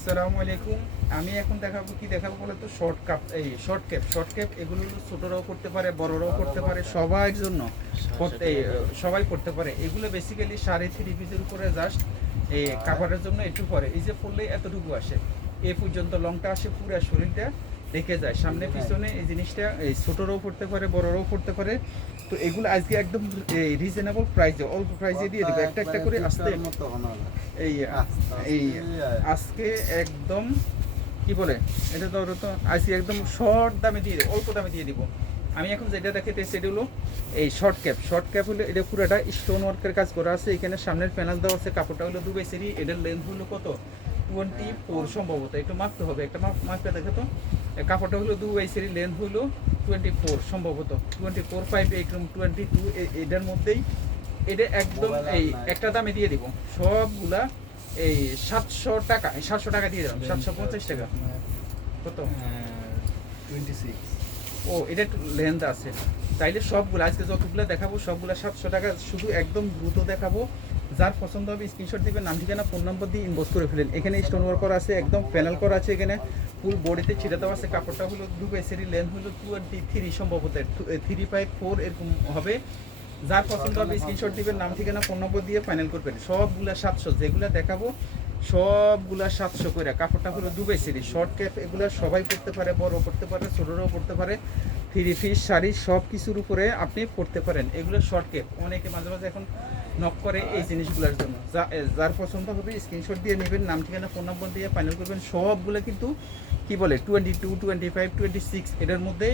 আসসালামু আলাইকুম। আমি এখন দেখাবো বলে তো শর্ট ক্যাপ এগুলো হলো ছোটরাও করতে পারে, বড়রাও করতে পারে, সবার জন্য সবাই করতে পারে। এগুলো বেসিক্যালি 3.5 পিসের উপরে জাস্ট এই কাভারের জন্য একটু পরে এই যে পড়লে এতটুকু আসে, এ পর্যন্ত লংটা আসে, পুরো শরীরটা দেখে যায় সামনে পিছনে। এই জিনিসটা এই ছোটরাও পড়তে পারে, বড়রাও পড়তে পারে। তো এগুলো আজকে একদম রিজনেবল প্রাইসে, অল্প প্রাইসে দিয়ে দেবো একটা একটা করে আসতে। এই এই আজকে একদম কি বলে এটা ধরো তো, আজকে একদম শর্ট দামে দিয়ে দেবো, অল্প দামে দিয়ে দিব। আমি এখন যেটা দেখাতে সেটা হলো এই শর্ট ক্যাপ হলো, এটা পুরোটা স্টোন ওয়ার্কের কাজ করা আছে। এখানে সামনের প্যানেল দেওয়া আছে, কাপড়টা হলো দুবাই সেরি, এটার লেন্থ হলো কত 24 সম্ভবত, একটু মাপতে হবে, একটা মাপটা দেখে তো। কাপড়টা হলো দুবাই সেরি, লেন্থ হলো 24 সম্ভবত, 24/5 এরকম 22 এটার মধ্যেই। এটা একদম এই একটা দামে দিয়ে দিব সবগুলা। এই 700 টাকা, 700 টাকা দিয়ে দিলাম, 750 টাকা। কত? 26। ও, এটা একটু লেন্থ আছে। তাইলে সবগুলো আজকে যতগুলো দেখাবো সবগুলো 700 টাকা। শুধু একদম দ্রুত দেখাবো। যার পছন্দ হবে স্ক্রিনশট দিবেন, নাম ঠিকানা ফোন নম্বর দিয়ে ইনবক্স করে ফেলেন। এখানে স্টোন ওয়ার্ক করা আছে, একদম প্যানেল করা আছে, এখানে ফুল বডিতে ছিঁড়ে দেওয়া আছে। কাপড়টা হলো দুবাই সেরি, লেন্থ হলো 23 সম্ভবত, 3/4 এরকম হবে। যার পছন্দ হবে স্ক্রিনশট দিবেন, নাম ঠিকানা ফোন নম্বর দিয়ে ফাইনাল করবেন। সবগুলা 700, যেগুলো দেখাবো সবগুলা 700 করে। কাপড়টা হলো দুবাই সেরি, শর্ট ক্যাপ এগুলো সবাই পড়তে পারে, বড় পড়তে পারে, ছোটরাও পড়তে পারে। 3 পিস শাড়ি সব কিছুর উপরে আপনি পড়তে পারেন। এগুলো শর্ট ক্যাপ, অনেকে মাঝে মাঝে এখন নক করে এই জিনিসগুলোর জন্য। যার পছন্দ হবে স্ক্রিনশট দিয়ে নেবেন, নাম ঠিকানা ফোন নম্বর দিয়ে ফাইনাল করবেন। সবগুলো কিন্তু কি বলে 22, 25, 26 এটার মধ্যে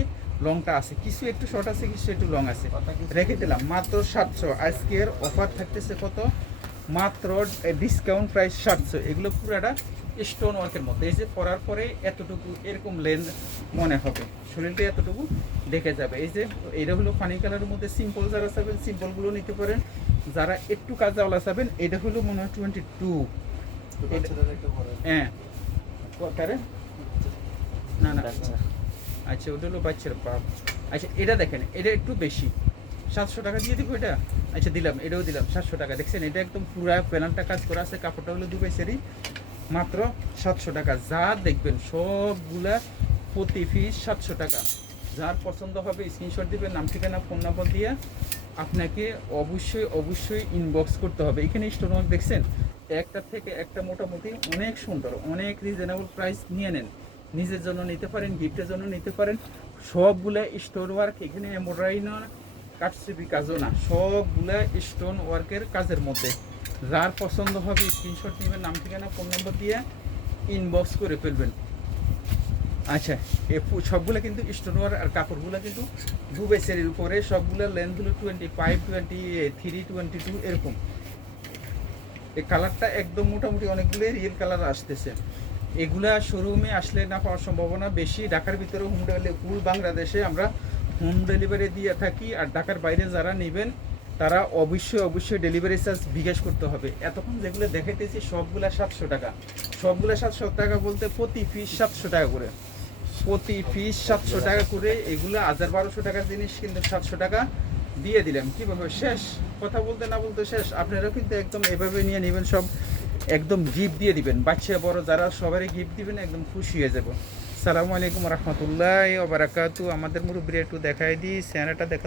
লংটা আছে, কিছু একটু শর্ট আছে, কিছু একটু লং আছে। রেখে দিলাম মাত্র 700। আজকের অফার থাকতেছে কত? মাত্র ডিসকাউন্ট প্রাইস 700। এগুলো পুরাটা স্টোন ওয়ার্কের মধ্যে। এই যে পরার পরে এতটুকু এরকম লেন্থ মনে হবে, শরীরটা এতটুকু দেখে যাবে। এই যে এটা হলো ফানি কালারের মধ্যে সিম্পল, যারা চাবেন সিম্পলগুলো নিতে পারেন। যারা একটু কাজওয়ালা চাবেন, এটা হলো মনে হয় 22। হ্যাঁ, না না, আচ্ছা ওটা হলো বাচ্চার পাপ। আচ্ছা এটা দেখেন, এটা একটু বেশি, 700 টাকা দিয়ে দিব এটা। আচ্ছা দিলাম, এটাও দিলাম 700 টাকা। দেখছেন এটা একদম পুরো প্যানেলটা কাজ করা আছে, কাপড়টা হলো দুবাই সেরি, মাত্র 700 টাকা। যা দেখবেন সবগুলা প্রতি পিস 700 টাকা। যার পছন্দ হবে স্ক্রিনশট দিবেন, নাম ঠিকানা ফোন নম্বর দিয়ে আপনাকে অবশ্যই ইনবক্স করতে হবে। এখানে স্টোন ওয়ার্ক দেখছেন, একটা থেকে একটা মোটামুটি অনেক সুন্দর, অনেক রিজনেবল প্রাইস নিয়ে নেন। নিজের জন্য নিতে পারেন, গিফটের জন্য নিতে পারেন। সবগুলা স্টোন ওয়ার্ক, এখানে এমব্রয়ডারি না, কাটছবি কাজও না, সবগুলা স্টোন ওয়ার্কের কাজের মধ্যে। যার পছন্দ হবে স্ক্রিনশট নেবেন, নাম ঠিকানা ফোন নম্বর দিয়ে ইনবক্স করে ফেলবেন। আচ্ছা, সবগুলো কিন্তু স্টোন ওয়ার্ক, আর কাপড়গুলো কিন্তু দুবাই সেরির উপরে। সবগুলো লেন্থগুলো 25, 23, 22 এরকম। এই কালারটা একদম মোটামুটি অনেকগুলোই রিয়েল কালার আসতেছে। এগুলা শোরুমে আসলে না পাওয়ার সম্ভাবনা বেশি। ঢাকার ভিতরে হোম ডেলিভারি, ফুল বাংলাদেশে আমরা হোম ডেলিভারি দিয়ে থাকি। আর ঢাকার বাইরে যারা নেবেন তারা অবশ্যই ডেলিভারি চার্জ বিকাশ করতে হবে। এতক্ষণ যেগুলো দেখাইতেছি সবগুলা 700 টাকা। সবগুলা 700 টাকা বলতে প্রতি পিস 700 টাকা করে, প্রতি পিস 700 টাকা করে। এগুলো 1000-1200 টাকার জিনিস কিন্তু 700 টাকা দিয়ে দিলাম। কীভাবে শেষ, কথা বলতে না বলতে শেষ। আপনারাও কিন্তু একদম এভাবে নিয়ে নেবেন, সব একদম গিফট দিয়ে দিবেন। বাচ্চা বড় যারা সবারই গিফট দিবেন, একদম খুশি হয়ে যাব। সালামু আলাইকুম রহমতুল্লাহ ওয়া বারাকাতু। আমাদের মুরব্বিরা একটু দেখাই দিই, চেহারাটা দেখা।